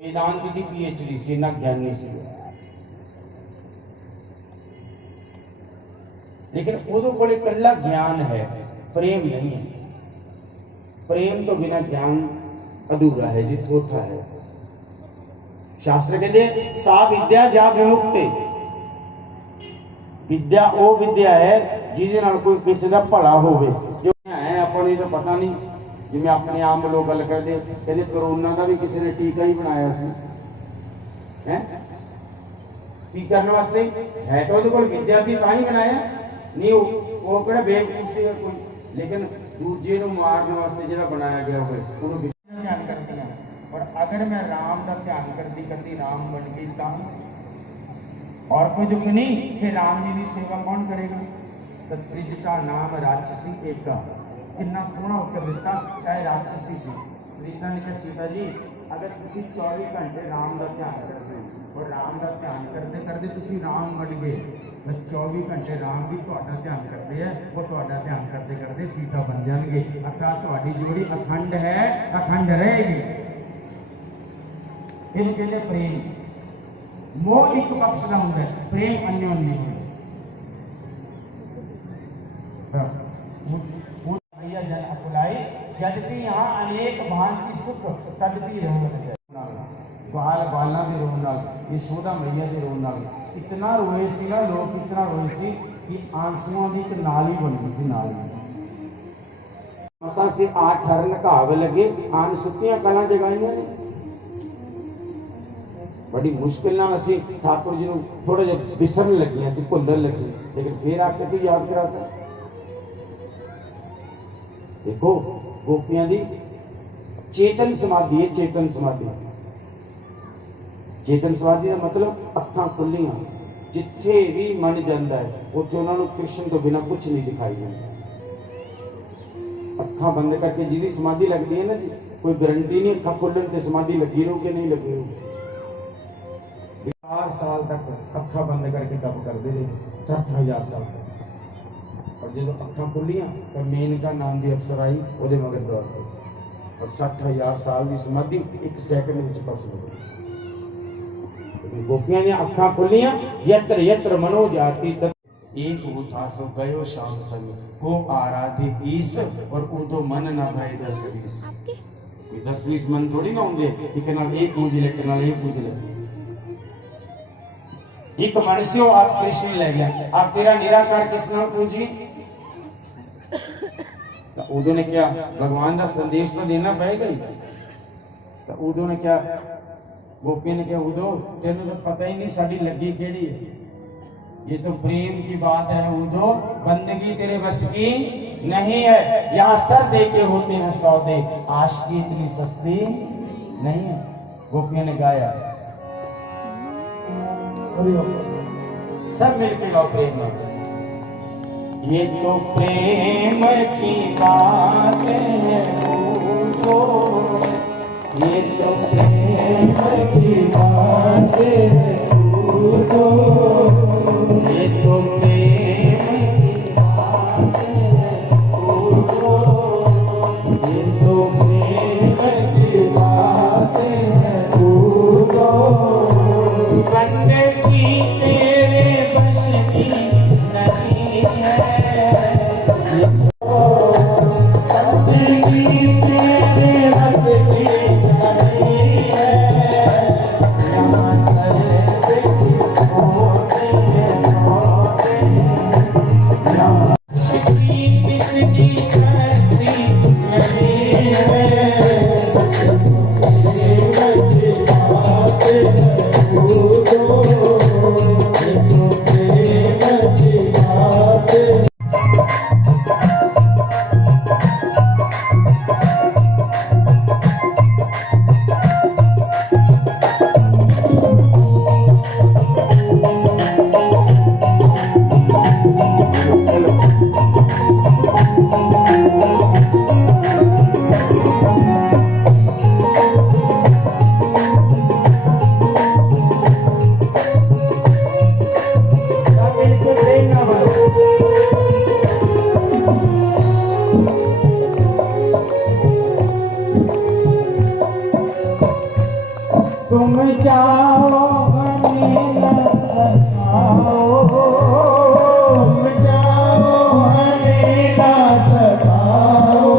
वेदांत की पीएचडी से ना ज्ञानी से, लेकिन उदो को कल्ला ज्ञान है, प्रेम नहीं है। प्रेम तो बिना ज्ञान अधूरा है जी, थोथा है। शास्त्र कहते सा विद्या जा विमुक्ति, विद्या वो विद्या है जिसे नाल कोई किसी का भला होवे। जो है अपनी तो पता नहीं, जिवें अपने आम लोग गल करते कहते कोरोना का भी किसी ने टीका ही बनाया सी है की करने वास्ते है, तो उहदे कोल विद्या सी तां ही बनाया नहीं, वो किहड़ा बेवकूफ सी कोई, लेकिन दूजे नूं मारने वास्ते जिहड़ा बनाया गया होवे उहनूं ध्यान करती है। और अगर मैं राम का ध्यान करती करती राम बन गई तां और कोई दुख नहीं, फिर राम जी की सेवा कौन करेगा। तत्रिज का नाम राक्षसी एका, कितना सोहना उत्तर दिता, चाहे राक्षसी थी। रीता ने कहा सीता जी अगर तुम 24 घंटे राम का ध्यान करते और राम का ध्यान करते करते तुम राम बन गए, तो 24 घंटे राम भी तुहाडा ध्यान करते हैं, वो तुहाडा ध्यान करते करते सीता बन जाएंगे। अर्थात तुहाडी जोड़ी अखंड है, अखंड रहेगी। इन्हें कहते प्रेम। मोह एक पक्ष का होता है, प्रेम अन्योन्य है। भैया जन अकुलाई यद्यपि यहाँ अनेक भांति सुख तदपि बाल बाला भी रोन नाल, यशोदा मैया भी रोन नाल इतना रोए सी ना, लोग इतना रोए सी कि आंसुओं की एक नाली बन गई सी। नाली मसा से 8 ठर नकावे लगे, आन सुतियां कलां जगाइयां ने। बड़ी मुश्किल नाल असीं ठाकुर जी नूं थोड़ा जिहा बिसरन लगियां सी, भुल्लण लगी, लेकिन फिर आके तो याद कराता। देखो गोपियां दी चेतन समाधि है, चेतन समाधि। चेतन समाधि का मतलब अखां खुलियां, जिथे भी मन जाता है उत्थे उन्हां नूं कृष्ण तो बिना कुछ नहीं दिखाई देता। अखां बंद करके जिहदी समाधि लगती है ना जी, कोई गारंटी नहीं अखां खुलण ते समाधि लगी रहू कि नहीं लगी रहू। 4 साल तक अखां बंद करके तप करते रहे, 60,000 साल तक। और जो अखां खुलियां तो मेनका नाम की अफसर आई, वो मगर दौड़ गई और 60,000 साल की समाधि 1 सेकंड में पस गई। गोपियां ने अखां खुलियां, यत्र यत्र मनो जाति तत् एक उठा सो गयो शाम संग को आराधे ईस, और उदो मन न भय 10-20। 10-20 मन थोड़ी ना होंगे, एक नाल एक पूज ले, एक नाल एक पूज ले। एक मनुष्य आप कृष्ण ले गया, आप तेरा निराकार किस नाम पूजी। तो उदो ने क्या भगवान का संदेश तो देना पड़ेगा ही। तो उदो ने क्या गोपी ने क्या उदो तेनों तो पता ही नहीं साड़ी लगी केड़ी है, ये तो प्रेम की बात है। उदो बंदगी तेरे बस की नहीं है, यहाँ सर दे के होते हैं सौदे, आशिकी इतनी सस्ती नहीं है। गोपियों ने गाया, सब मिलके गाओ प्रेम में। ये तो प्रेम की बात है वो, ये तो प्रेम की बात है वो, ये तो प्रेम की बात है वो, ये तो प्रेम की बात है वो, बंदगी तेरे बस की नहीं है। बंदगी तेरे बस की नहीं तुम जाओ हमें न सताओ, तुम जाओ हमें न सताओ,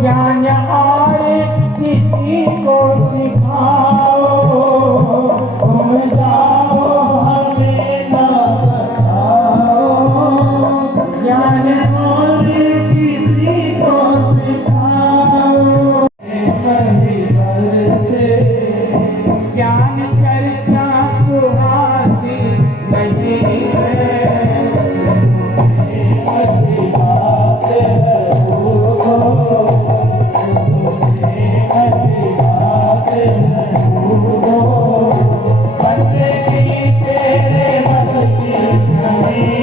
ज्ञान और किसी को सिखाओ, तुम जाओ हमें न सताओ, ज्ञान और किसी को सिखाओ। ज्ञान चर्चा सुहाती नहीं है, बंदे की तेरे बस की नहीं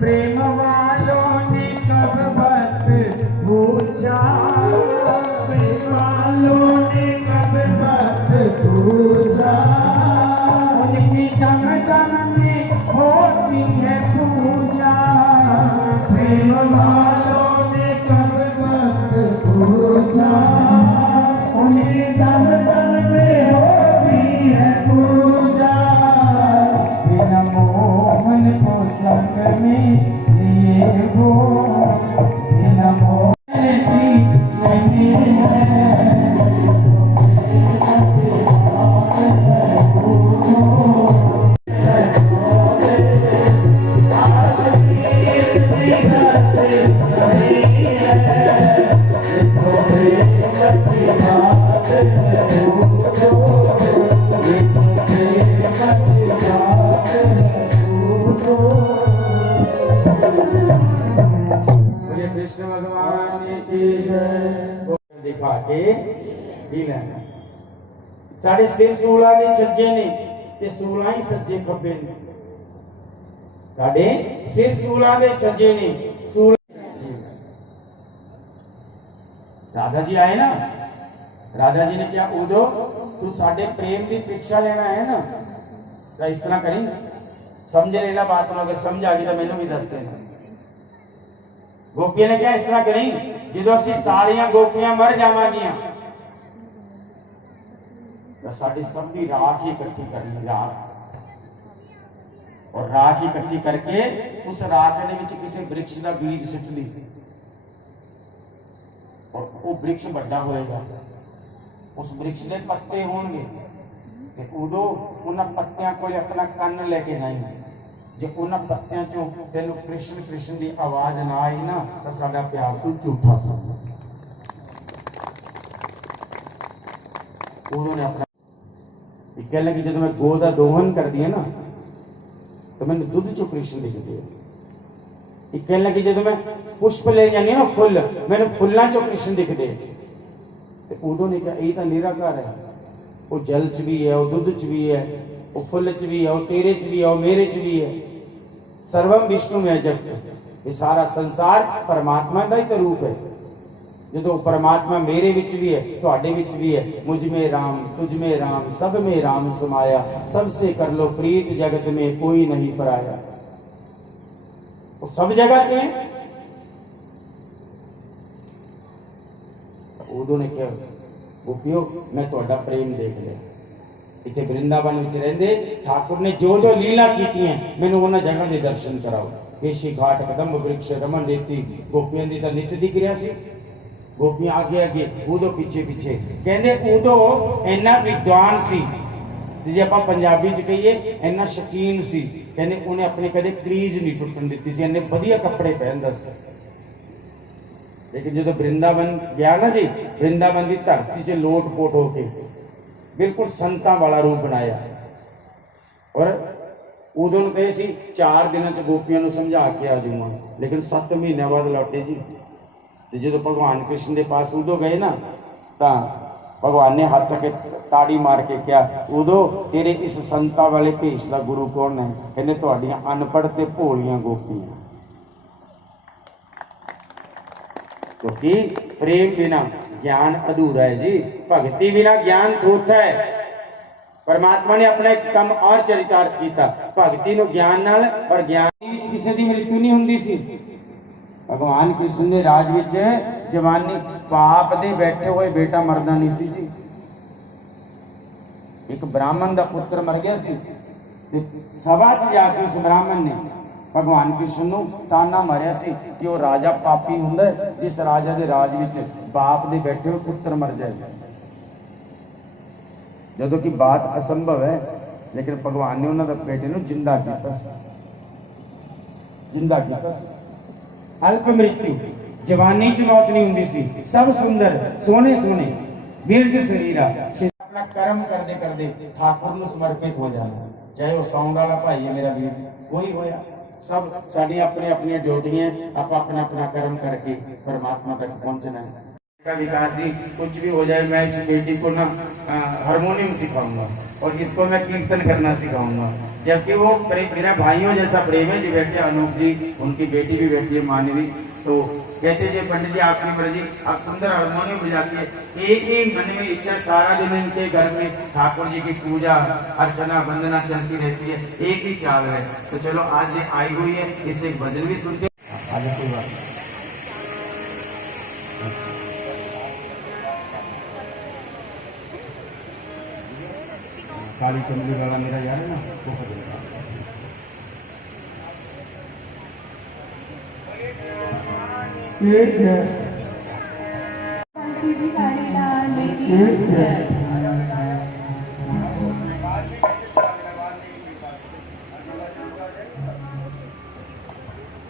प्रेम वालों ने कब बात पूछा, प्रेम वालों ने कब बात पूछा, उनकी जन जन में होती है पूजा, प्रेम वालों ने कब बात पूछा, उनकी जन जन में होती है पूजा, बिना मोहन को संग में लिए हो, बिना मोहन की नहीं है। कृष्ण भगवान की जय। दिखा के भी लेना साढ़े सिर सूला ने छज्जे ने ते सूला ही सज्जे खब्बे ने, साढ़े सिर सूला ने छज्जे ने सूला। राधा जी आए ना, राधा जी ने क्या उदो तू साढ़े प्रेम की परीक्षा लेना है ना, तो इस तरह करी समझ लेना बात में, अगर समझ आ गई तो मैंने भी दस देना। गोपियां ने क्या इस तरह करी, जो असी सारिया गोपियां मर जावांगियां तो साडी सब की राख ही इकट्ठी करनी, राख, और राख ही इकट्ठी करके उस राख के विच किसी वृक्ष का बीज सिट दी, और वो वृक्ष बड़ा होएगा, उस वृक्ष के पत्ते होंगे, ते उदों उन्हां पत्तियां कोई अपना कन्न लेके जाएंगे, जे उन्हां पत्तियां चों तेन कृष्ण कृष्ण की आवाज ना आई ना तो साडा प्यार तू झूठा समझ। उन्होंने अपना कह लगी जब मैं गो का दोहन कर दिया ना तो मैंने दुध चो कृष्ण दिखते हैं। कह लगी जब मैं पुष्प ले जानी ना फुल, मैंने फुलों चो कृष्ण दिखते। उदों ने कहा यही तो निराकार है, वो जल च भी है, वो दुध च भी है, वो फुल च भी है, वो तेरे च भी है, वो मेरे च भी है। सर्वम विष्णु में जगत, ये सारा संसार परमात्मा का ही तो रूप है। जो परमात्मा मेरे विच भी है, तुहाडे विच भी है। मुझ में राम, तुझ में राम, सब में राम समाया, सबसे कर लो प्रीत, जगत में कोई नहीं पराया। वो सब जगह के उदों ने क्या गोपियों मैं तुहाडा प्रेम देख लिया। इतने वृंदावन में रहंदे ठाकुर ने जो जो लीला की मैनू उन्हां जगह के दर्शन कराओ। केशी घाट, कदम वृक्ष, रमन रेती, गोपियां दी तां नित्य दिख रहा सी। गोपियां आगे आगे, उदो पीछे पीछे। कहंदे उदो इन्ना विद्वान सी, जे आपां पंजाबी च कहिए इन्ना शकीन सी। कहंदे उन्हें अपने कदे क्रीज नहीं टुटन दित्ती सी, इन्ने वधिया कपड़े पहनदा सी। लेकिन जो वृंदावन गया ना जी, वृंदावन की धरती से लोट-पोट होके बिल्कुल संतां वाला रूप बनाया। और उदों कहे सी 4 दिनों च गोपियों को समझा के आ जाऊंगा, लेकिन 7 महीनों बाद लौटे जी। तो जो भगवान कृष्ण के पास उदो गए ना, तो भगवान ने हाथ के ताड़ी मार के क्या, उदो तेरे इस संता वाले भेष का गुरु कौन है? कहते तुहाड़ियां अनपढ़ ते भोलियां गोपियां। क्योंकि प्रेम बिना ज्ञान अधूरा है जी, भक्ति बिना ज्ञान थोथा है। परमात्मा ने अपना एक कम और चरितार्थ किया, भगती नो ज्ञान नाल, और ज्ञान विच किसी की मृत्यु नहीं हुंदी सी। भगवान कृष्ण के राज विच जवानी बाप दे बैठे हुए बेटा मरदा नहीं सी जी। एक ब्राह्मण का पुत्र मर गया सी, ते सभा च जाके उस ब्राह्मण ने भगवान कृष्ण नूं ताना मारिया सी कि वो राजा पापी हुंदा है जिस राजा के राज विच बाप दे बैठे हुए पुत्र मर जाए। जदों की बात असंभव है, लेकिन भगवान ने उन्होंने बेटे नूं जिंदा किया, जिंदा किया। अल्प मृत्यु, जवानी च मौत नहीं हुंदी सी, सब सुंदर सोने सोने वीरज शरीरा। अपना कर्म करते करते ठाकुर नूं समर्पित हो जाना, चाहे वह सौंग वाला भाई है मेरा वीर, कोई होया, सब साड़ी अपनी अपनी ड्यूटियां, आप अपना अपना कर्म करके परमात्मा तक पहुंचना है। विकास जी कुछ भी हो जाए, मैं इस बेटी को ना हारमोनियम सिखाऊंगा और इसको मैं कीर्तन करना सिखाऊंगा, जबकि वो मेरा भाइयों जैसा प्रेम है। जी बैठे अनूप जी, उनकी बेटी भी बैठी है मानवी, तो कहते जी पंडित जी आपकी मर्जी, आप सुंदर हारमोनियम बजाती है। एक ही मन में इच्छा, सारा दिन इनके घर में ठाकुर जी की पूजा अर्चना वंदना चलती रहती है, एक ही चाल है। तो चलो आज ये आई हुई है, इससे एक भजन भी सुनते। आगे कोई बात काली कमली वाला मेरा यार है ना, वो ठीक है, ठीक है।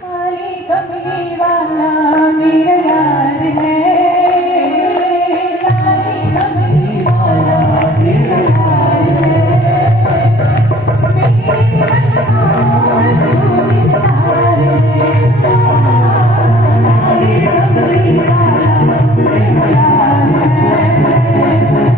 काली कमली वाला मेरा यार है, काली कमली वाला मेरा यार है, मेरी मनसान तू निसार है, काली कमली वाला मेरा यार है।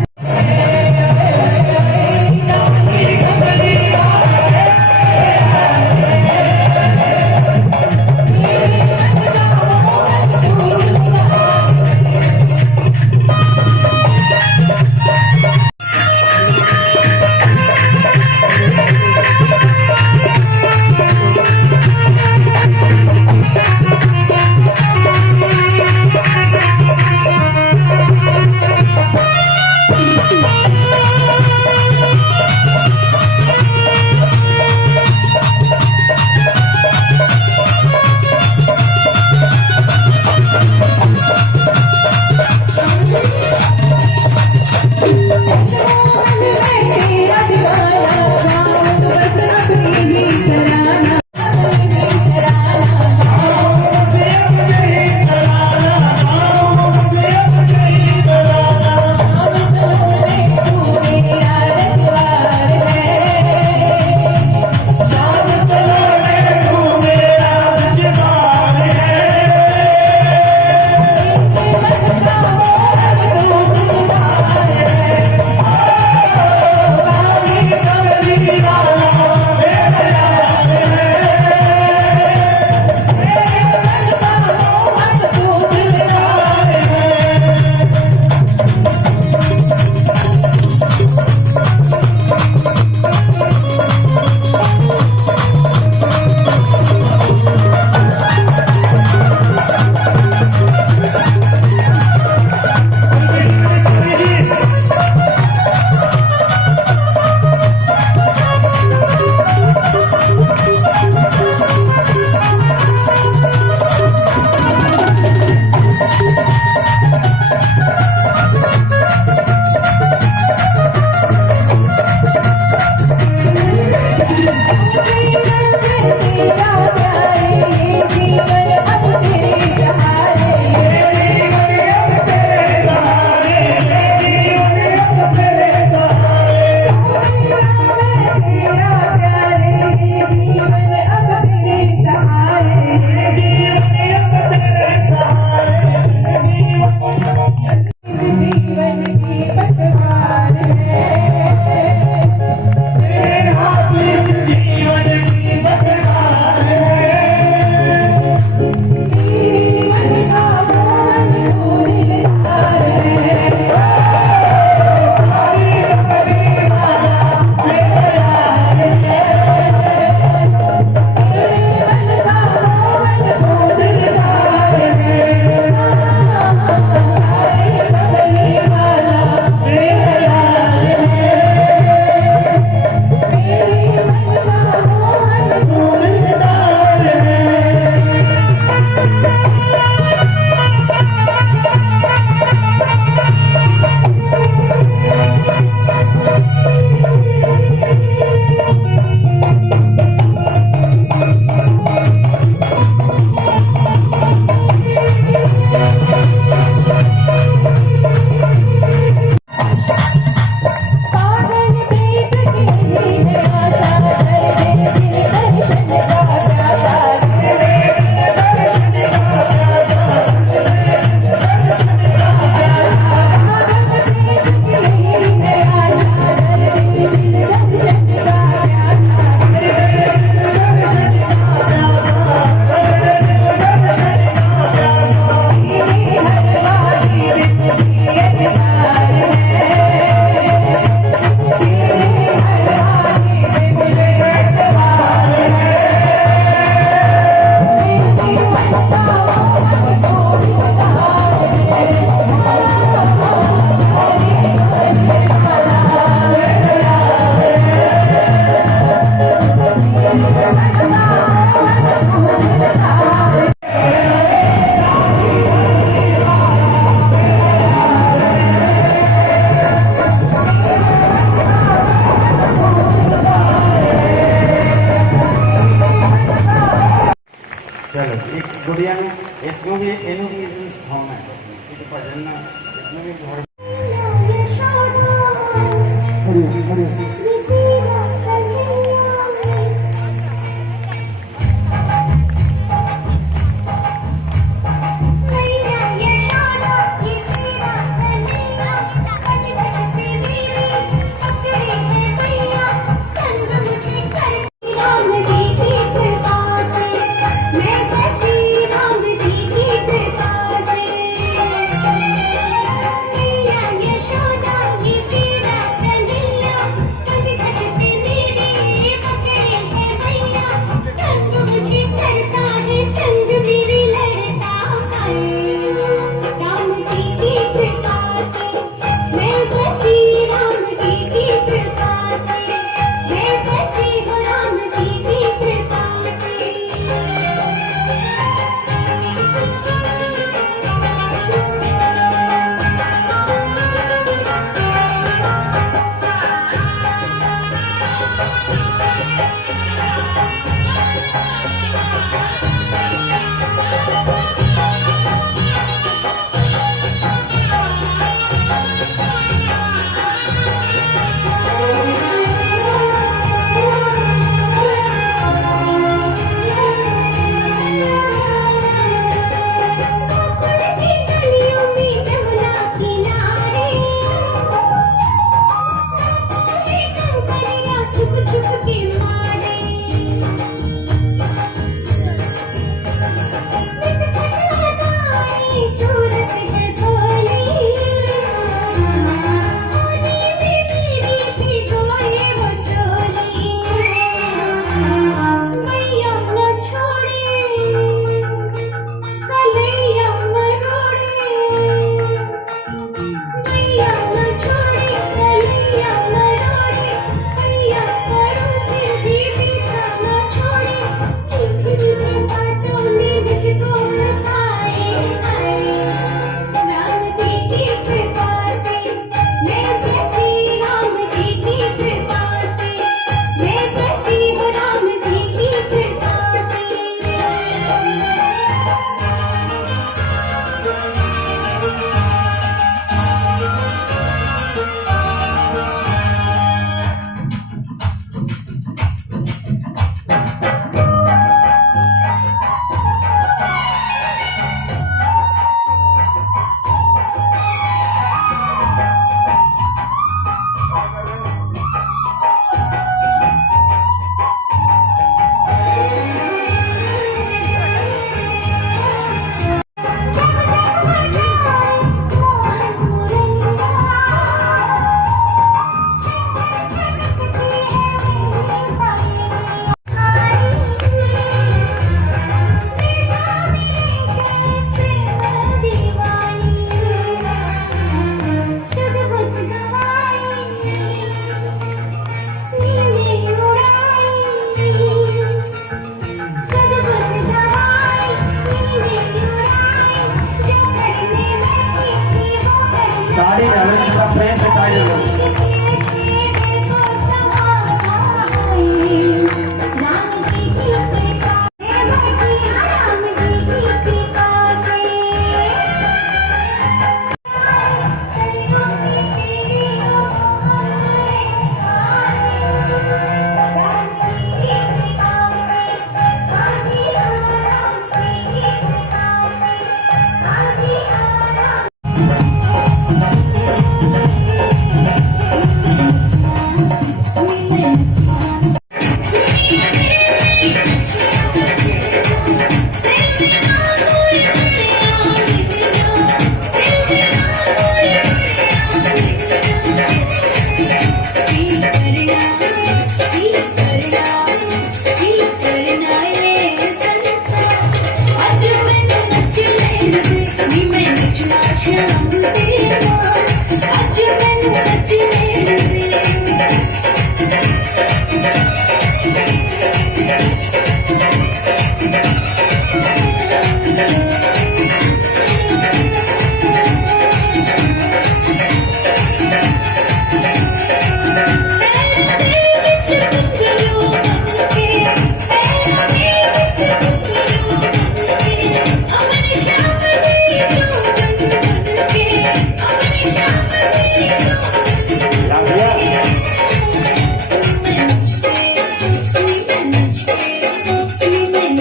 चलो एक गुड़िया ने इसको भी इनू भी सिखाना है एक भजन ना इसमें भी थोड़ा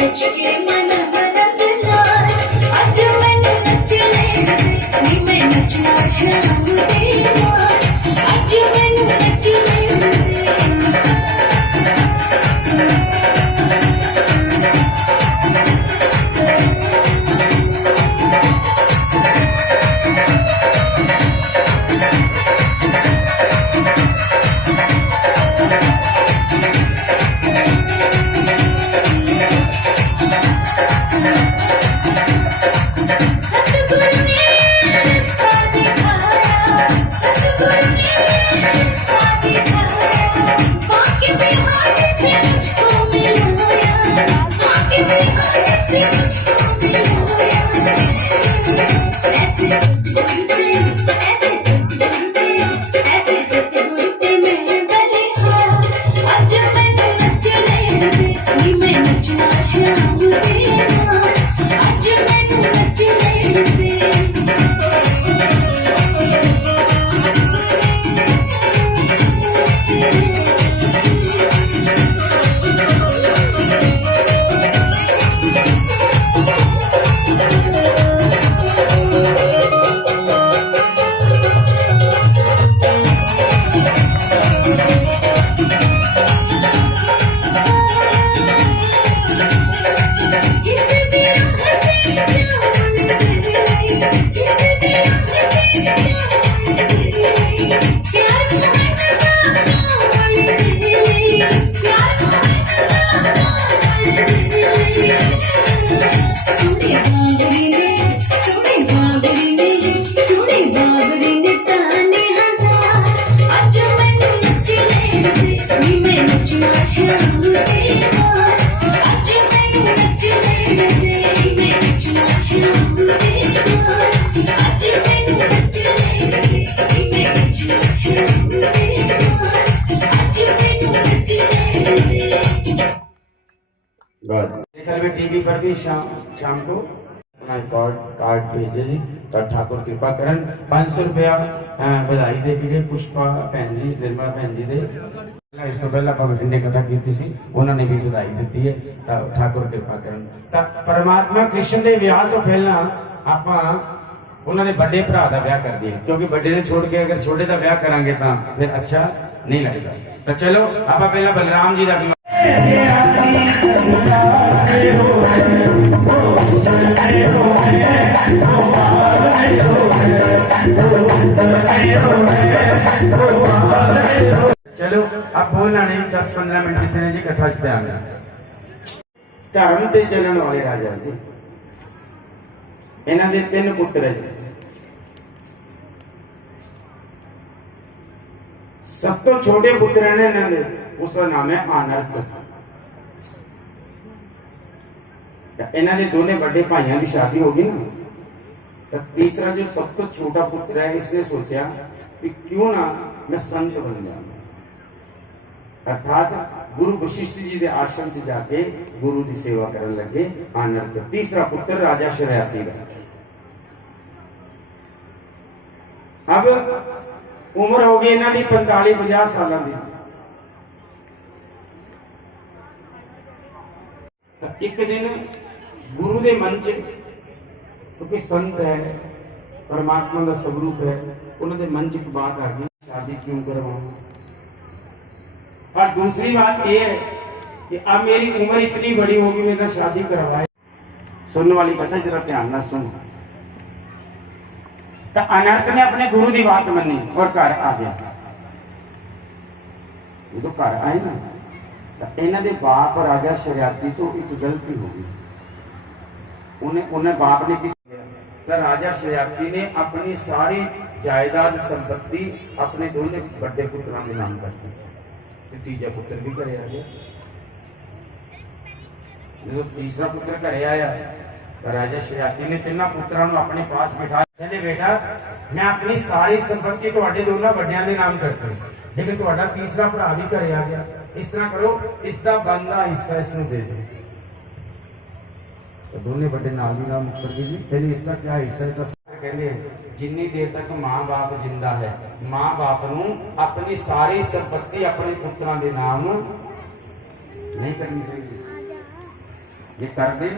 नच के मन बदला अज मैनू नचने दे नी मैं नचना शाम तेरा अज मैनू नचने दे कल में टीवी पर भी शाम को अपना कार्ड भेजे जी तो ठाकुर कृपा करन 500 रुपया बधाई दे के पुष्पा भैन जी निर्मला भैन जी दे इस तो पहला ਆਪਾਂ ਬਠਿੰਡੇ कथा ਕੀਤੀ ਸੀ ਉਹਨਾਂ ਨੇ ਵੀ ਵਧਾਈ ਦਿੱਤੀ ਹੈ ਤਾਂ ठाकुर कृपा ਕਰਨ ਤਾਂ परमात्मा कृष्ण ਦੇ ਵਿਆਹ ਤੋਂ ਪਹਿਲਾਂ ਆਪਾਂ ਉਹਨਾਂ ਦੇ ਵੱਡੇ ਭਰਾ ਦਾ ਵਿਆਹ ਕਰ ਦਈਏ ਕਿਉਂਕਿ ਵੱਡੇ ਨੇ ਛੋੜ ਕੇ ਅਗਰ ਛੋਟੇ ਦਾ ਵਿਆਹ ਕਰਾਂਗੇ ਤਾਂ ਫਿਰ ਅੱਛਾ ਨਹੀਂ ਲੱਗਦਾ ਤਾਂ ਚਲੋ ਆਪਾਂ ਪਹਿਲਾਂ ਬਲਰਾਮ ਜੀ ਦਾ चलो अब बोलना नहीं 10-15 मिनट किसी ने जी कथा ध्यान धर्म ते चलने वाले राजा जी इन्हां दे 3 पुत्र है जी सब तो छोटे पुत्र ने इन्हां दे उसका नाम है आनर्त इन्हां दे दोनों बड़े भाइयों की शादी होगी ना तो तीसरा जो सबसे छोटा पुत्र है इसने सोचा कि क्यों ना मैं संत बन जाऊं अर्थात गुरु वशिष्ठ जी के आश्रम से जाके गुरु की सेवा करने लगे आनंद तीसरा पुत्र राजा शरयाती रहा अब उम्र हो गई इन्हों की 45-50 साल की एक दिन गुरु के मन च क्योंकि संत है परमात्मा का स्वरूप है उन्होंने मन च एक बात आ गई शादी क्यों करवाऊं और दूसरी बात यह है कि अब मेरी उम्र इतनी बड़ी होगी मेरा शादी करवाए सुनने वाली कथा जरा ध्यान ना सुन तो अनर्थ ने अपने गुरु की बात मनी और घर आ गया जो घर आए ना तो इन्हों के बाप राजा शरियाती तो एक गलती हो गई उन्हें बाप ने तो राजा शरियाती ने अपनी सारी जायदाद संपत्ति अपने दोनों बड़े पुत्रों के नाम कर दी तीजा पुत्र भी घरे आ गया जो तीसरा पुत्र घरे आया तो राजा शरियाती ने 3 पुत्रों को अपने पास बिठाया कहते बेटा मैं अपनी सारी संपत्ति तुहाडे दोनों बड़ियां के नाम करती लेकिन तुहाडा तीसरा भरा भी घरे आ गया इस तरह करो इसका बनदा हिस्सा इसमें दे दो तो दोनों बड़े नाम ही नाम मुकर जी कहते इसका क्या हिस्सा है कहते जिन्नी देर तक मां बाप जिंदा है मां बाप नूं अपनी सारी संपत्ति अपने पुत्रां दे नाम नहीं करनी चाहिए ਜੇ ਕਰਦੇ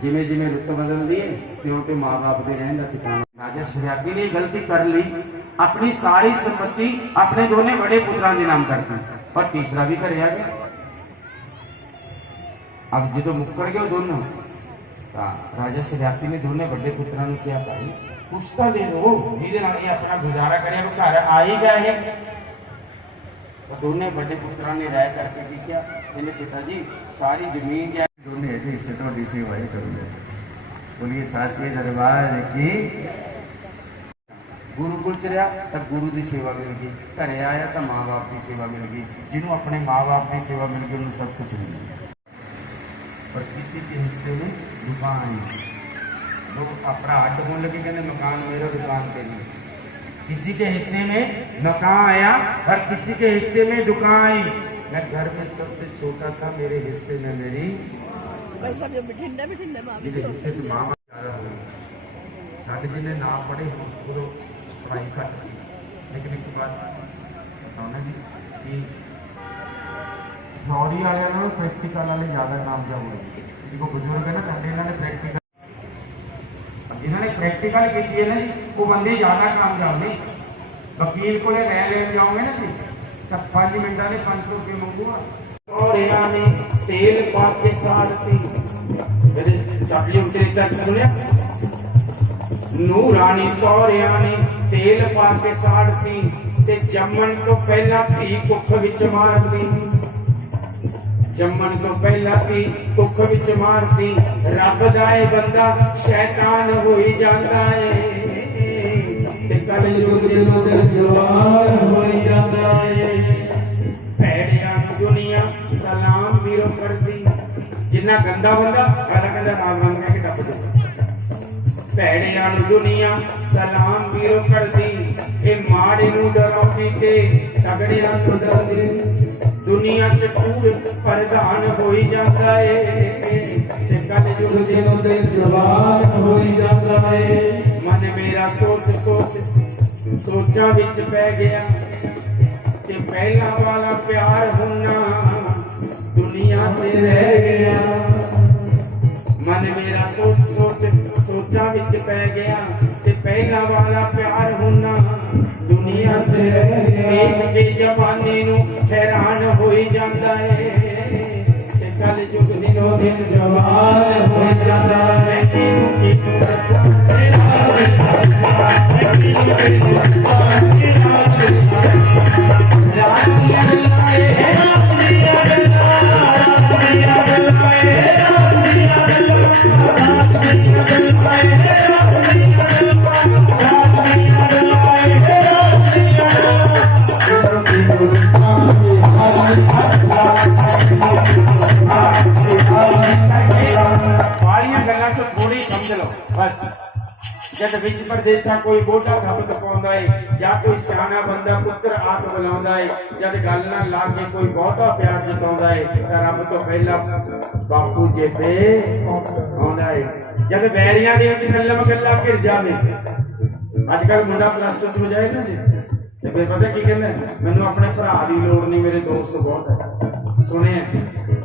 ਜਿਵੇਂ ਜਿਵੇਂ ਰੁੱਤ ਬਦਲਦੀ ਹੈ ਤਿਉਂ ਤੇ ਮਾਂ-ਬਾਪ ਦੇ ਰਹਿਣ ਦਾ ਠਿਕਾਣਾ। ਰਾਜਾ ਸ਼ਰਿਆਤੀ ਨੇ ਗਲਤੀ ਕਰ ਲਈ, ਆਪਣੀ ਸਾਰੀ ਸੰਪत्ति ਆਪਣੇ ਦੋਨੇ बड़े पुत्रां ਦੇ ਨਾਮ ਕਰਤੀ और तीसरा भी घरे आ गया। अब जो मुकर गए दोनों, राजा शरियाती ने दोनों बड़े पुत्रां ने क्या भाई कुछ तो दे दो जिहदे नाल ये अपना गुजारा करे, घर आ ही गए हैं। तो दोनों बड़े पुत्रां ने राय करके की क्या, कहने पिताजी सारी जमीन क्या दोनों एक हिस्से तो डीसी भाई करोगे। बोलिए साचे दरबार की। गुरुकुल च रहा तो गुरु की सेवा मिल गई, घरे आया तो माँ बाप की सेवा मिल गई, जिन्होंने अपने माँ बाप की सेवा मिल गई उन्होंने सब कुछ मिल गया। और किसी के हिस्से में दुकान, लोग अपना अड्ड होने लगे, कहने मकान मेरा दुकान तेरी। किसी के हिस्से में मकान आया और किसी के हिस्से में दुकान आई। मैं घर में सबसे छोटा था, मेरे हिस्से में मेरी हिस्से तो माँ बाप साढ़े जिन्हें ना पढ़े वो पढ़ाई घट सी, लेकिन एक बात बताना जी कि थ्योरी वाले प्रैक्टिकल वाले ज़्यादा कामयाब हुए। देखो बुजुर्ग है ना साढ़े इन्होंने प्रैक्टिकल, जिन्होंने प्रैक्टिकल की है ना वो बंदे ज़्यादा कामयाब नहीं। वकील को ले जाओगे ना जी तो 5 मिनटा ने 500 रुपये मंगूगा। और यानी तेल पा के सारती मेरे साथी उनके तक सुनिया नूरानी सौरिया ने तेल पा के साड़ती ते जम्मन तो पहला धी कुख विच मारती, जम्मन तो पहला धी कुख विच मारती। रब दा ए बंदा शैतान हो ही जांदा है ते कल युग दे जवान हो ही जांदा है। भैड़ियां दुनिया सलाम वीरो करती, जिन्ना गंदा बंदा गला कहंदा नाम नाम कह के टप दे। भैड़ियां दुनिया सलाम वीरो करती, ए माड़े नूं डराउंदी ते तगड़ियां नूं डराउंदी। दुनिया च कूड़ प्रधान हो ही जाता है ते कल युग दे जवान हो ही जाता है। मन मेरा सोच सोच सोचा विच पै गया ते पहला वाला प्यार होना दुनिया ते रह गया। मन मेरा सोच सोच सोचा विच पै गया ते पहला वाला प्यार होना दुनिया ते रह गया। एक जवानी नूं हैरान हो ही जांदा है ते कल युग दिनों दिन जवान हो जांदा है। किनू दसां बस जब विच प्रदेशा कोई बोटा खपत पाउंदा है या कोई सियाना बंदा पुत्र आक बुलाउंदा है, जब गल ना ला के कोई बहुता प्यार जताउंदा है तां रब तो पहला बापू चेते आउंदा है। जब बैरियां दे विच कलम गल्ला घिर जावे, अजकल मुंडा प्लस 2 हो जाए ना जी ते फिर पता की कहंदा मैनूं अपने भरा दी लोड़ नहीं, मेरे दोस्त बहुत है। सुने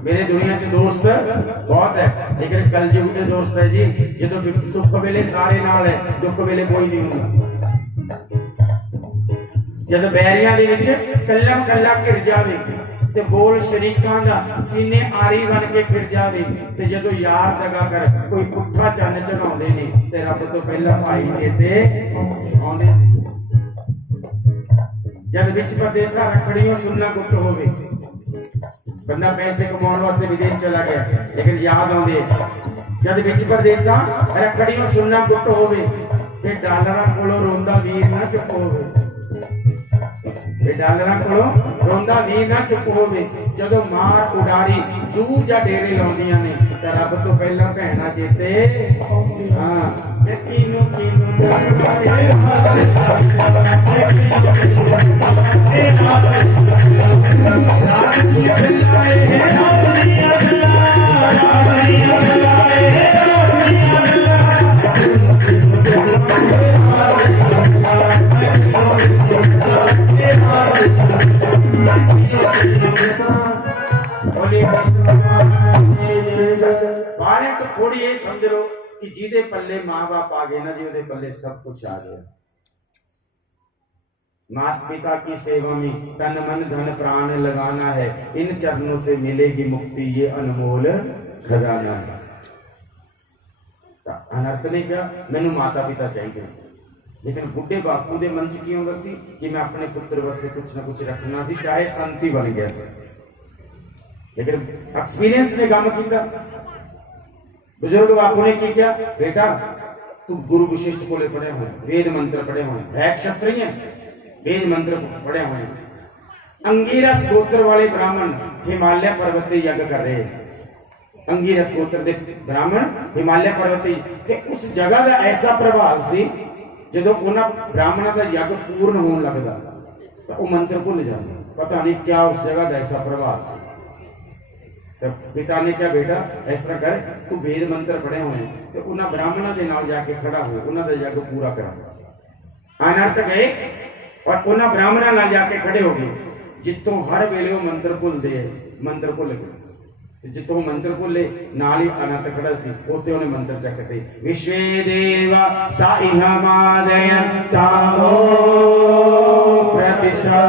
मेरे दुनिया च दोस्त बहुत है, लेकिन कलयुग के दोस्त है जी जो सुख वेले सारे नाल है, दुख वेले कोई नहीं होगा। जब बैरियां दे विच कलम कल्ला घिर जावे ते बोल शरीकां दा सीने आरी बन के फिर जावे ते जदों यार दगा कर कोई पुੱਠਾ चन्न चढ़ाउंदे ने ते रब तो पहला भाई चेते आउंदे ने। जब विच परदेसा रखड़ियों सुनना गुप्त होवे, बंदा पैसे कमाने वास्ते विदेश चला गया लेकिन याद आउंदे जब विच परदेसा रखड़ियों सुनना गुप्त होवे ते डॉलरां कोलों रोंदा वीर ना चुप होवे, ते डॉलरां कोलों रोंदा वीर ना चुप होवे। जदों मार उडारी दूर जा डेरे लाउंदियां ने तां रब तो पहला भैणा चेते हां ते किनू किनू दसवाए बोलिए कृष्ण बाले तो थोड़ी ये समझ लो कि जिहदे पल्ले माँ बाप आ गए ना जी, उहदे पल्ले सब कुछ आ गया। माता पिता की सेवा में तन मन धन प्राण लगाना है, इन चरणों से मिलेगी मुक्ति, ये अनमोल खजाना है। अनर्थ ने क्या, मैनू माता पिता चाहिए, लेकिन बुढ़े बापू के मन च की होंदा सी कि मैं अपने पुत्र वास्ते कुछ ना कुछ रखना सी, चाहे संत ही बन गया सी। लेकिन एक्सपीरियंस ने काम किया। बुजुर्ग बापू ने की क्या, बेटा तू गुरु वशिष्ठ को पढ़े हुए, वेद मंत्र पढ़े हुए, है क्षत्रिय, वेद मंत्र पढ़े हुए। अंगीरस गोत्र वाले ब्राह्मण हिमालय पर्वत पर यज्ञ कर रहे हैं। अंगीरस गोत्र के ब्राह्मण हिमालय पर्वत ते उस जगह का ऐसा प्रभाव सी, जो उन्होंने ब्राह्मणों का यज्ञ पूर्ण होने लगता तो वह मंत्र भुल जाते, पता नहीं क्या उस जगह का ऐसा प्रभाव सी। तो पिता ने क्या, बेटा इस तरह कर, तू वेद मंत्र पढ़े हुए तो उन्होंने ब्राह्मणों के नाल जाके खड़ा हो, उन्होंने यज्ञ पूरा करा। अनर्थ गए और उन्होंने ब्राह्मणों नाल जाके खड़े हो गए, जितों हर वेले वो मंत्र भुलते है, मंत्र भुल गए। जितों मंत्र भुले नाल ही अनर्थ खड़ा सी, उत्ते उन्हें मंत्र चकते, विश्वे देवा साइहमादय तामो प्रतिष्ठा।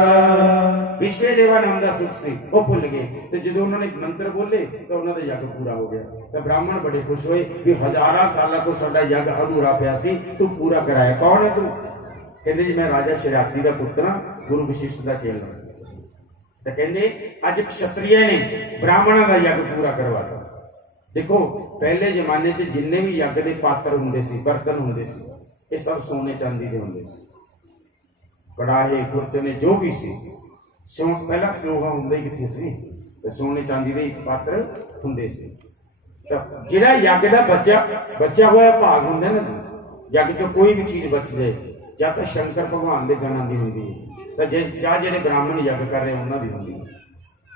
विश्व देवा नाम का सुख सी वो भुल गए, तो जो उन्होंने मंत्र बोले तो उन्होंने यज्ञ पूरा हो गया। तो ब्राह्मण बड़े खुश हुए भी हजारा साल को साडा यज्ञ अधूरा पिया सी, तू पूरा कराया। कौन है तू? कहते जी मैं राजा शराती का पुत्र हाँ, गुरु वशिष्ठ का चेला। तो कहते अज क्षत्रिय ने ब्राह्मणों का यज्ञ पूरा करवाता। देखो पहले जमाने च जिन्ने भी यज्ञ के पात्र होंगे सी, बर्तन होंगे सी, ये सब सोने चांदी के होंगे सी, कड़ाहे खुरचने जो भी सी, पहला लोहा होंगे ही कितने सी, तो सोने चांदी के पात्र होंगे सी। तो जिहड़ा यज्ञ का बचा हुआ भाग होंगे ना, यज्ञ चो कोई भी चीज बच जाए, या तो शंकर भगवान के गणों की होंगी है, तो जे ब्राह्मण यज्ञ कर रहे उन्होंने होंगी।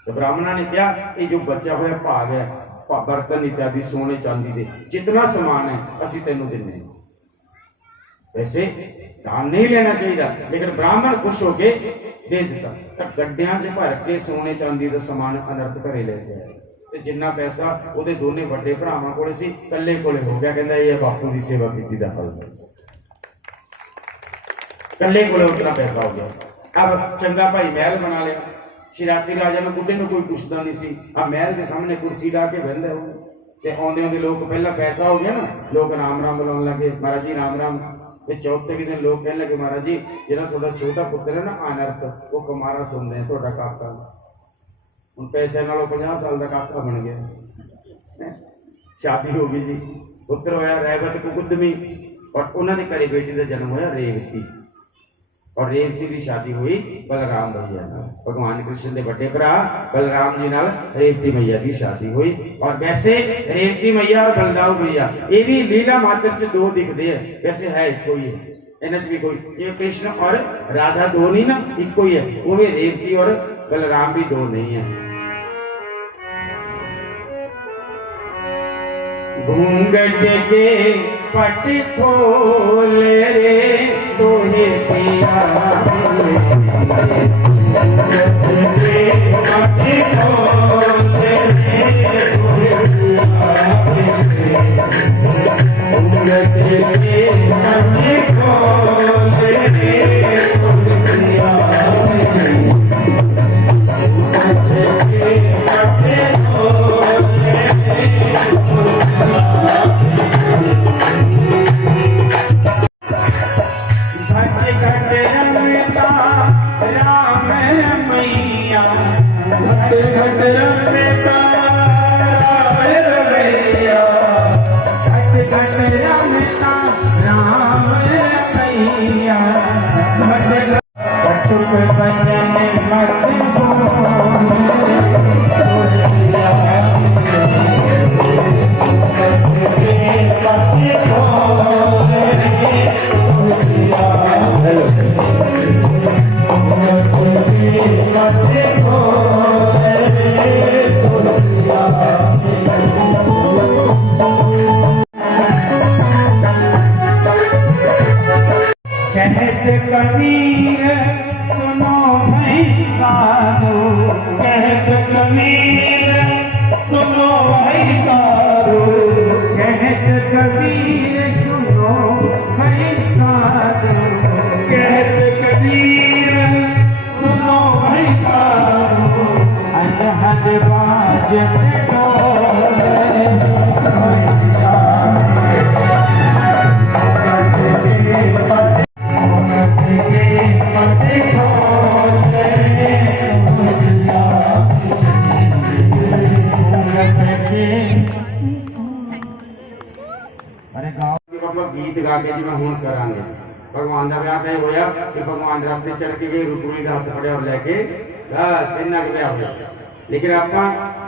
तो ब्राह्मणों ने क्या, ये जो बचा हुआ भाग है, बर्तन इत्यादि सोने चांदी के जितना समान है असी तेनों देने। वैसे दान नहीं लेना चाहिए, लेकिन ब्राह्मण खुश होके दे दिता। तो गड्डियां च भर के सोने चांदी का समान अनर्थ घरे लेके आए, तो जिन्ना पैसा उहदे दोने बड़े भरावां कोले सी, कल्ले कोले हो गया। कहंदा ये बापू की सेवा कीती दा फल, कल्ले कोले उतना पैसा हो गया। अब चंगा भाई महल बना लिया, शरारती राजा ने बुढ़े को कोई पुछदा नहीं सी, आ महल के सामने कुर्सी ला के बहिंदा हो, ते आउंदे आउंदे लोग पहला पैसा हो गया ना, लोग राम राम बुलाउण लगे, महाराज जी राम राम। ते चौथे के दिन लोग कहने लगे, महाराज जी जिहड़ा तुहाडा छोटा पुत्र है ना अनर्थ, वो कुमारा सुनदे हैं तुहाडा काका, हुण पैसे नालों 50 साल का काका बन गया। शादी हो गई जी, पुत्र होया रैवत कुकुदमी, और उन्होंने घरे बेटी का जन्म होया रेवती, और रेवती की शादी हुई बलराम भैया नाल। भगवान कृष्ण के बड़े भरा बलराम जी नाल रेवती मैया की शादी हुई। और वैसे रेवती मैया और बलदाऊ भैया ये भी लीला मात्र च दो दिखते हैं, वैसे है इको ही है, इन्हें भी कोई ये कृष्ण और राधा दो नहीं ना, इको ही है, वो भी रेवती और बलराम भी दो नहीं है। घूंघट के पट खोल रे तोहे पिया रे, घूंघट के पट खोल रे तोहे पिया रे, घूंघट के पट खोल रे तोहे पिया रे, घूंघट के पट खोल राम मैया, घट घट से बाजत अरे गाँव गीत गा के जिवें हुण करांगे भगवान का विआह नहीं होया कि भगवान रब ने चल के गए रुक्मिणी का हाथ फड़िया और लेके बस इन्ना का विआह होया लेकिन आप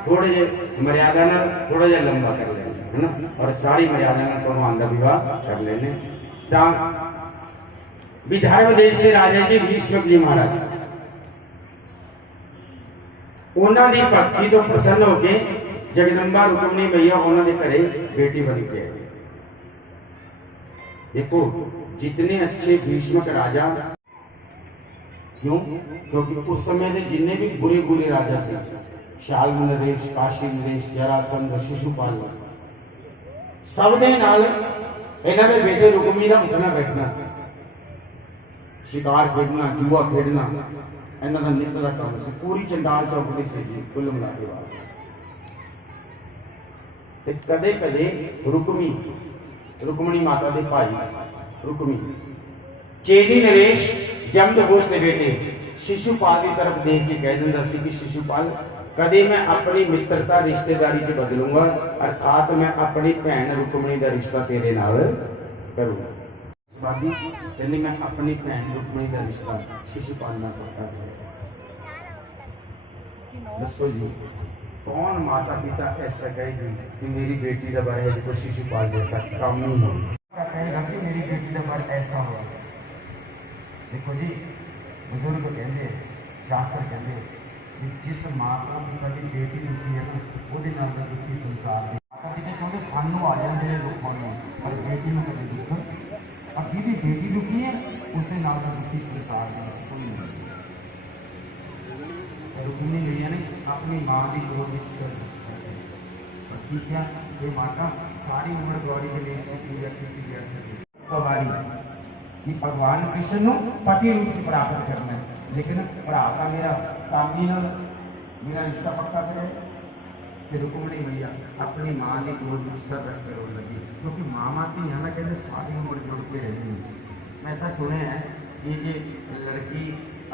थोड़े जे मर्यादा नाल थोड़ा जिहा लंबा कर लेंगे है ना और सारी मर्यादा नाल भगवान का विवाह कर लेने तां विदर्भ देश के राजा जी भीष्म जी महाराज उन्हां दी भक्ति तो प्रसन्न होके जगदम्बा रुक्मिणी मैया उन्हां दे घरे बेटी बन के आई। देखो जितने अच्छे भीष्मक राजा क्यों क्योंकि उस समय में जितने भी बुरे बुरे राजा थे शाल नरेश काशी नरेश जरासंध शिशुपाल सब दे नाल इन्हां दे बेटे रुक्मी दा उठना बैठना सी शिकार खेडना जुआ खेडना इन्हां दा नित दा काम सी पूरी चंडाल चौकड़ी से जी कुल मिला के बात ते कदे कदे रुक्मिणी माता दे भाई रुक्मिणी चेदी नरेश जमदग्नि के बेटे शिशुपाल की तरफ देख के कह दिंदा सी कि शिशुपाल कदे मैं अपनी मित्रता रिश्तेदारी च बदलूंगा अर्थात मैं अपनी भैन रुक्मिणी का रिश्ता तेरे नाल करूंगा बाकी कहने मैं अपनी भैन रुक्मिणी का रिश्ता शिशुपाल नाल करता दसो जी कौन माता पिता ऐसा कहेगी कि मेरी बेटी का बारे में कोई शिशुपाल जैसा काम नहीं हो कहेगा कि मेरी बेटी का बारे ऐसा हो। देखो जी बुजुर्ग कहते शास्त्र कहते कि जिस माता पिता की बेटी दुखी है वो दुखी संसार में माता पिता चाहते सानू आ जाए दुख होने पर बेटी में कभी दुख अब जिहदी बेटी दुखी है उसके नाल का दुखी संसार में कोई नहीं। रुक्मिणी मैया ने अपनी माँ की गोद में सर ठीक है ये माता सारी उम्र गौरी के देश की पूजा की कि भगवान कृष्ण को पति रूप से प्राप्त करना है लेकिन भरा का मेरा कामी मेरा रिश्ता पक्का करे कि रुक्मिणी मैया अपनी माँ की गोद में सर रख कर रो लगी क्योंकि माँ माती है ना कहते सारी उम्र जुड़ के रहती है। मैं ऐसा सुने हैं कि ये लड़की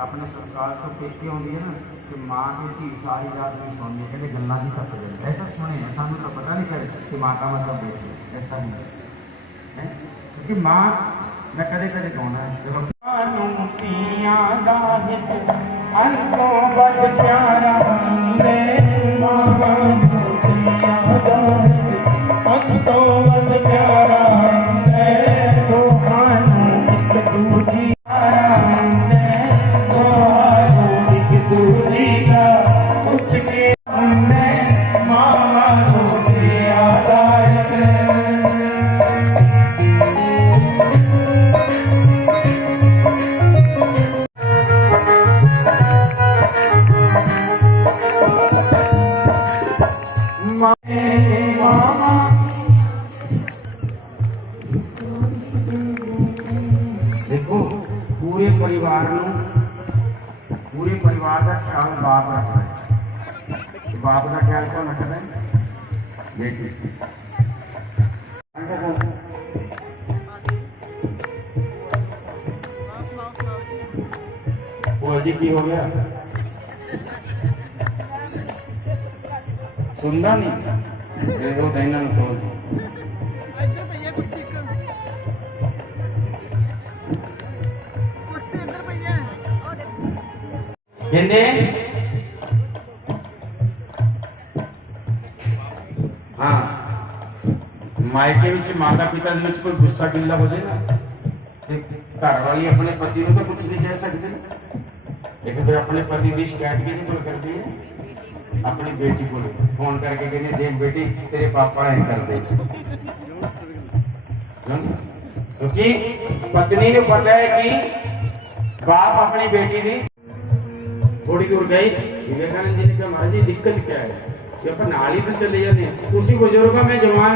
अपने संस्कार को पेटी आती है ना कि माँ की धी सारी रात में सोनी है कहते गल्ला ही तक गए ऐसा सुने हैं सानू तो पता नहीं करे कि माता में सब देख ऐसा नहीं है क्योंकि माँ मैं कदे कदे गाना है देखो पूरे परिवार का ख्याल बाप रख रहे हैं बाप का ख्याल कौन रख रहे हैं बेटी वो अजी की हो गया सुनना नहीं वो देना तो हाँ मायके विच माता पिता दे विच कोई गुस्सा गिला हो जाए ना घर वाली अपने पति को तो कुछ नहीं कह सकते लेकिन फिर अपने पति की शिकायत की नहीं करती है अपनी बेटी को फोन करके कहते देख बेटी तेरे पापा ऐ कर दे क्योंकि पत्नी ने पता है कि बाप अपनी बेटी की थोड़ी दूर गई विवेकानंद जी ने कहा महाराज जी दिक्कत क्या है कि अपन नाल ही तो चले जाते हैं उसी बुजुर्ग में जवान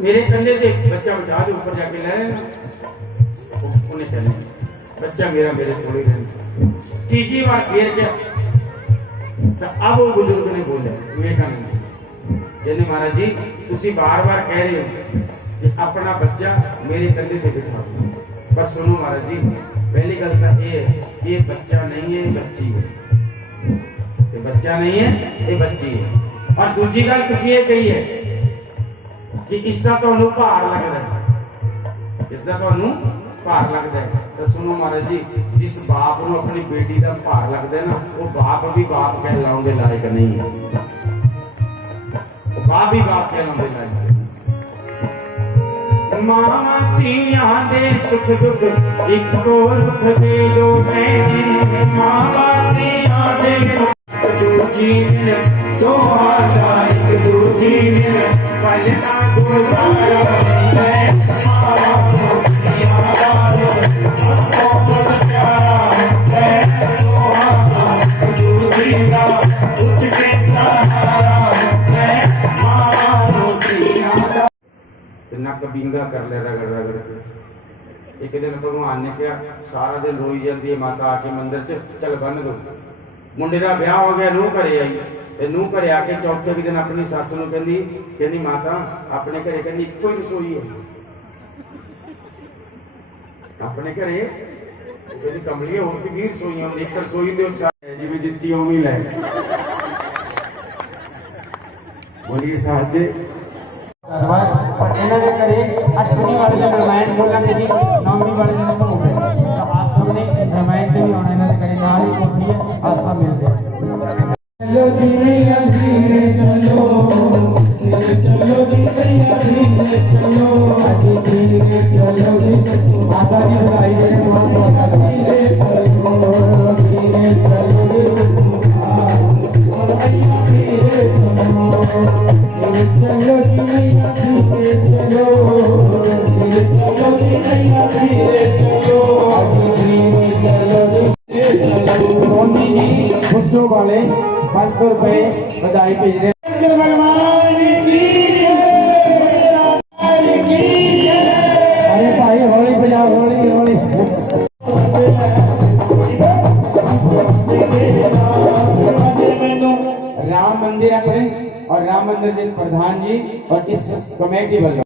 मेरे कंधे से बच्चा बचा दे ऊपर जाके ले उन्हें कहने बच्चा मेरा मेरे थोड़ी रहने तीसरी बार फिर क्या तो अब वो बुजुर्ग ने बोले विवेकानंद कहने महाराज जी तुसी बार-बार कह रहे हो कि अपना बच्चा मेरे कंधे पे बिठा दो, पर सुनो महाराज जी पहली गल तो ये है कि ये बच्चा नहीं है, ये बच्ची है। ये बच्चा नहीं है, ये बच्ची है। और दूसरी गल तुसी ये कही है कि इसका तो भार लगता है, इसका तो भार लगता है। तो सुनो महाराज जी जिस बाप को अपनी बेटी का भार लगता है ना, वो बाप भी बाप कहलाने लायक नहीं है, बाप ही बाप कहलाने लायक है। मामा तिया दे सुख दुख एक रुख दे दो मैंने, मामा तिया दे दूजी दो हजार एक दूजी पलना गुजारा है। नक बिंगा कर ले रगड़ रगड़ के। एक दिन भगवान ने कहा सारा दिन रोई जाती है माता आके मंदिर च, चल बन दो। मुंडे का ब्याह हो गया, नूह घरे आई, नूह घरे आके चौथे दिन अपनी सस नूं कहंदी माता अपने घरे कहंदी इक्को ही रसोई है, अपने घरे कहंदी कमलिए होर की 20 रसोईयां होंदी, एक रसोई दे उत्साह जिवें दित्ती उवें ही लै। बोलिए साहब और इन्होंने करे अष्टमी वाले दिन रामायण बोलने की नवमी वाले दिन को हो गए। तो आप सब ने रामायण पे भी होने इन्होंने करे नाल ही कोठी है, आप सब मिलते हैं। चलो जी मैया धीरे चलो, चलो जी मैया धीरे चलो, धीरे चलो जी माता की बुलाई है बहुत धीरे चलो, धीरे चलो और मैया धीरे चलो, चलो जी मैया धीरे चलो, चलो जी मैया धीरे चलो, सोनी जी बच्चों वाले 500 रुपए बधाई भेज रहे। अरे भाई होली बजाओ, होली होली। राम मंदिर अपने और राम मंदिर के प्रधान जी और इस कमेटी वालों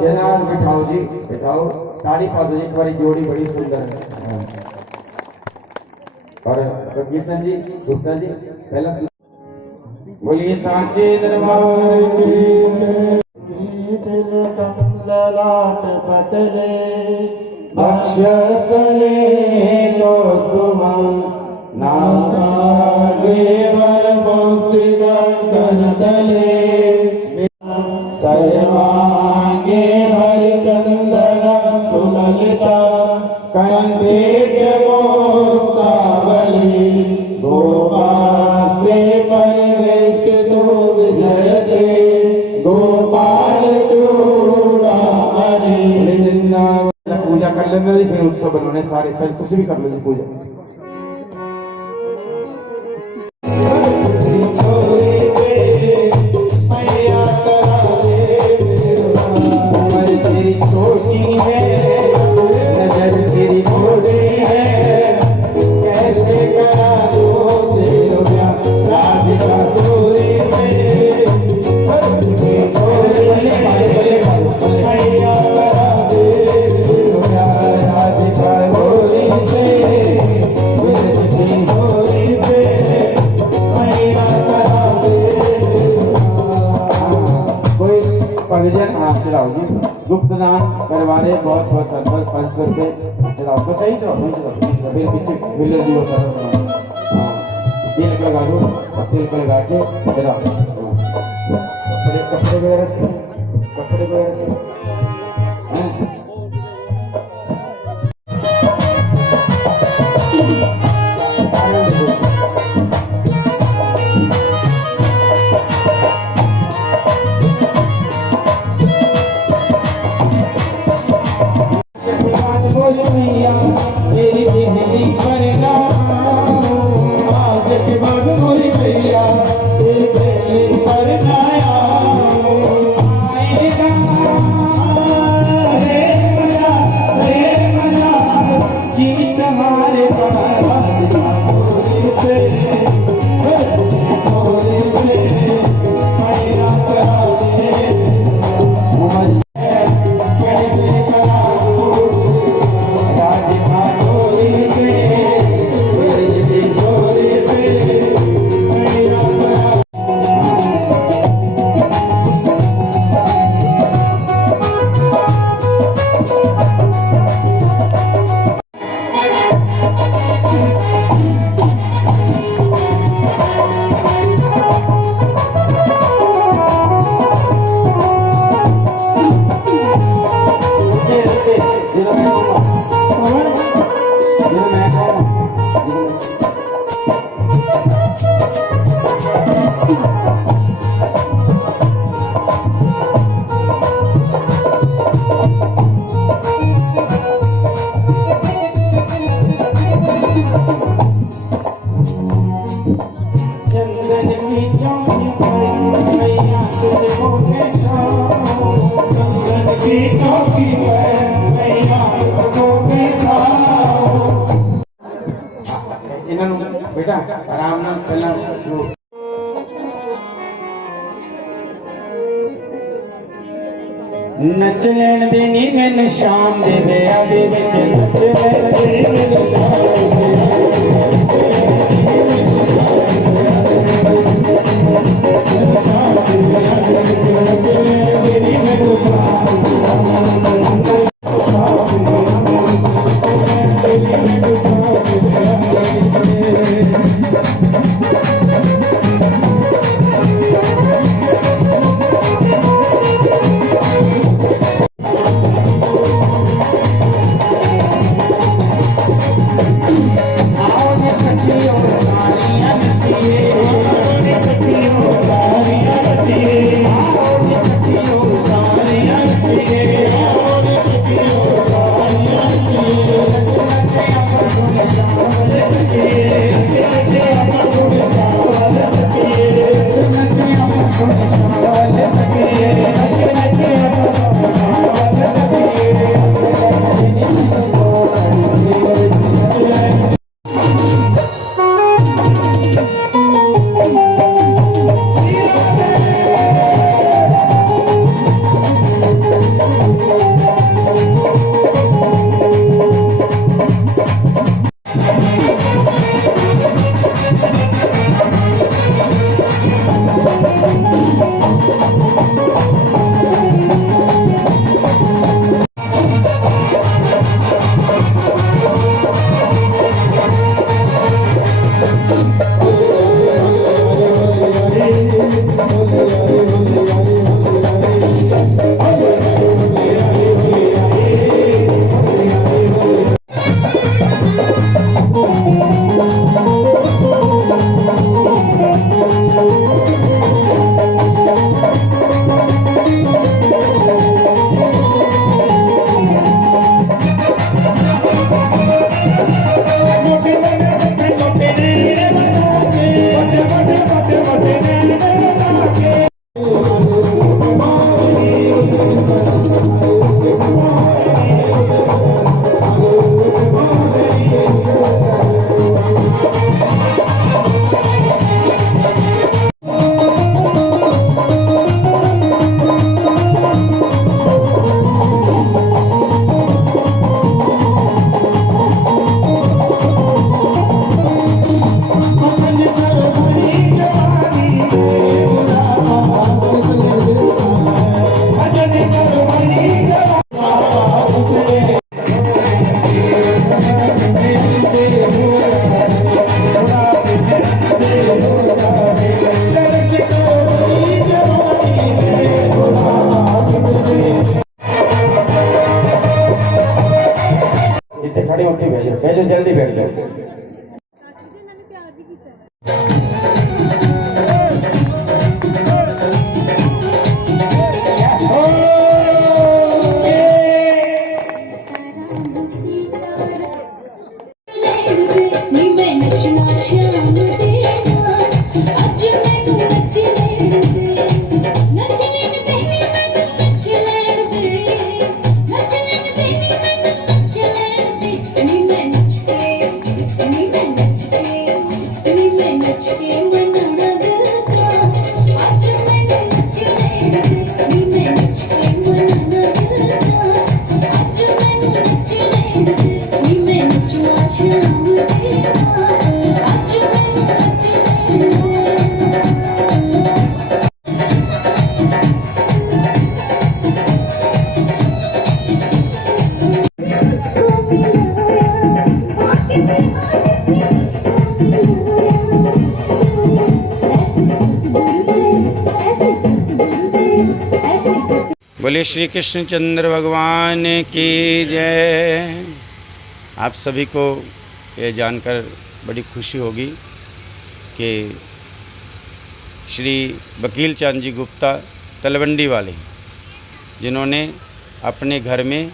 जनाब बिठाओ जी, बिठाओ, ताली पा दो एक बारी, जोड़ी बड़ी सुंदर है। और कबीर जी गुप्ता जी पहला बोलिए सांचे दरबार की ललाट पटले बक्षस्थले कौस्तुभं नागे वर मुक्ति कंकन तले सर्वांगे हरि चंदन सुललिता कंठे मुक्तावली गोपास्ते परिवेष्टितो विजयते गोपाल चूड़ामणि। पूजा कर लेना जी, फिर उत्सव बनाने सारे, पहले तुझे भी कर लो जी पूजा। गुप्त दान करवाने बहुत बहुत धन्यवाद। 500 रुपए चलाओ, बस सही चलाओ, सही चलाओ, फिर पीछे मिलर दी वो सारा सामान। हाँ तिलक लगा दो, तिलक लगा के चलाओ। कपड़े वगैरह से, कपड़े वगैरह से बेटा आराम नाल पहला शुरू नच लैन देनी मैनू शाम दे विआह दे विच नच लैन देनी मैनू शाम आओ ने कटी और सारियां बोलिए श्री कृष्ण चंद्र भगवान की जय। आप सभी को ये जानकर बड़ी खुशी होगी कि श्री वकील चंद जी गुप्ता तलवंडी वाले, जिन्होंने अपने घर में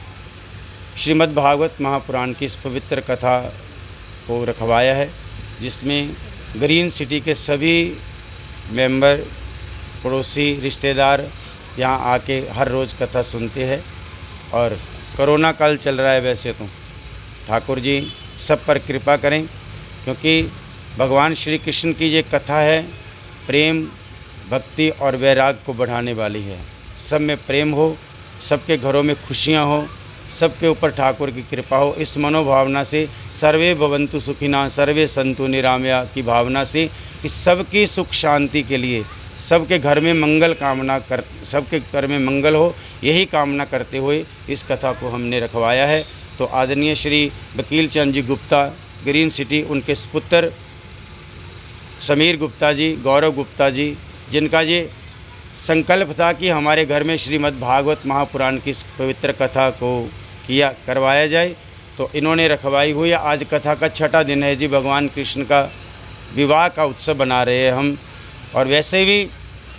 श्रीमद् भागवत महापुराण की इस पवित्र कथा को रखवाया है, जिसमें ग्रीन सिटी के सभी मेंबर, पड़ोसी, रिश्तेदार यहाँ आके हर रोज़ कथा सुनते हैं। और कोरोना काल चल रहा है, वैसे तो ठाकुर जी सब पर कृपा करें, क्योंकि भगवान श्री कृष्ण की ये कथा है, प्रेम, भक्ति और वैराग को बढ़ाने वाली है। सब में प्रेम हो, सबके घरों में खुशियाँ हो, सबके ऊपर ठाकुर की कृपा हो। इस मनोभावना से सर्वे भवन्तु सुखिनः सर्वे सन्तु निरामया की भावना से कि सबकी सुख शांति के लिए, सबके घर में मंगल कामना कर, सबके घर में मंगल हो, यही कामना करते हुए इस कथा को हमने रखवाया है। तो आदरणीय श्री वकील चंद जी गुप्ता, ग्रीन सिटी, उनके सुपुत्र समीर गुप्ता जी, गौरव गुप्ता जी, जिनका ये संकल्प था कि हमारे घर में श्रीमद् भागवत महापुराण की इस पवित्र कथा को करवाया जाए, तो इन्होंने रखवाई हुई। आज कथा का 6ठा दिन है जी। भगवान कृष्ण का विवाह का उत्सव बना रहे हैं हम। और वैसे भी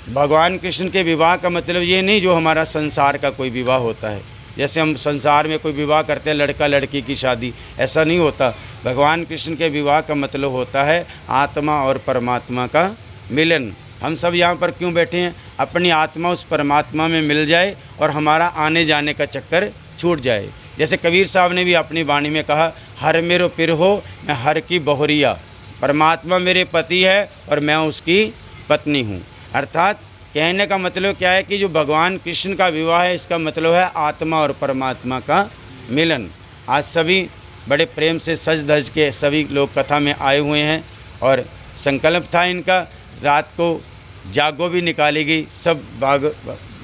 भगवान कृष्ण के विवाह का मतलब ये नहीं जो हमारा संसार का कोई विवाह होता है, जैसे हम संसार में कोई विवाह करते हैं, लड़का लड़की की शादी, ऐसा नहीं होता। भगवान कृष्ण के विवाह का मतलब होता है आत्मा और परमात्मा का मिलन। हम सब यहाँ पर क्यों बैठे हैं? अपनी आत्मा उस परमात्मा में मिल जाए और हमारा आने जाने का चक्कर छूट जाए। जैसे कबीर साहब ने भी अपनी वाणी में कहा, हर मेरो पिर हो मैं हर की बहुरिया, परमात्मा मेरे पति है और मैं उसकी पत्नी हूँ। अर्थात कहने का मतलब क्या है कि जो भगवान कृष्ण का विवाह है, इसका मतलब है आत्मा और परमात्मा का मिलन। आज सभी बड़े प्रेम से सज धज के सभी लोग कथा में आए हुए हैं और संकल्प था इनका। रात को जागो भी निकाली गई। सब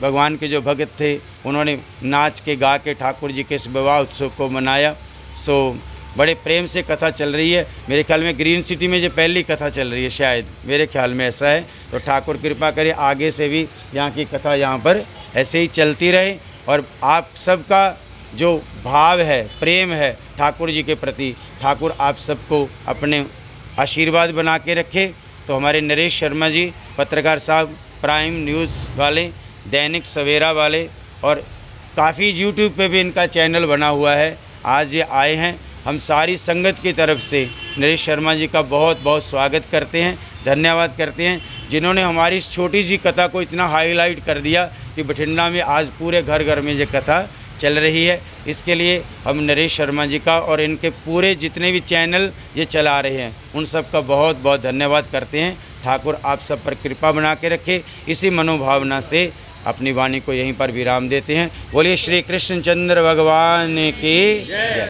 भगवान के जो भक्त थे उन्होंने नाच के गा के ठाकुर जी के इस विवाह उत्सव को मनाया। सो बड़े प्रेम से कथा चल रही है। मेरे ख्याल में ग्रीन सिटी में जो पहली कथा चल रही है, शायद मेरे ख्याल में ऐसा है। तो ठाकुर कृपा करे आगे से भी यहाँ की कथा यहाँ पर ऐसे ही चलती रहे। और आप सबका जो भाव है, प्रेम है ठाकुर जी के प्रति, ठाकुर आप सबको अपने आशीर्वाद बना के रखे। तो हमारे नरेश शर्मा जी पत्रकार साहब, प्राइम न्यूज़ वाले, दैनिक सवेरा वाले, और काफ़ी यूट्यूब पे भी इनका चैनल बना हुआ है, आज ये आए हैं। हम सारी संगत की तरफ से नरेश शर्मा जी का बहुत बहुत स्वागत करते हैं, धन्यवाद करते हैं, जिन्होंने हमारी इस छोटी सी कथा को इतना हाईलाइट कर दिया कि बठिंडा में आज पूरे घर घर में ये कथा चल रही है। इसके लिए हम नरेश शर्मा जी का और इनके पूरे जितने भी चैनल ये चला रहे हैं उन सब का बहुत बहुत धन्यवाद करते हैं। ठाकुर आप सब पर कृपा बना के रखे। इसी मनोभावना से अपनी वाणी को यहीं पर विराम देते हैं। बोलिए श्री कृष्ण चंद्र भगवान की जय।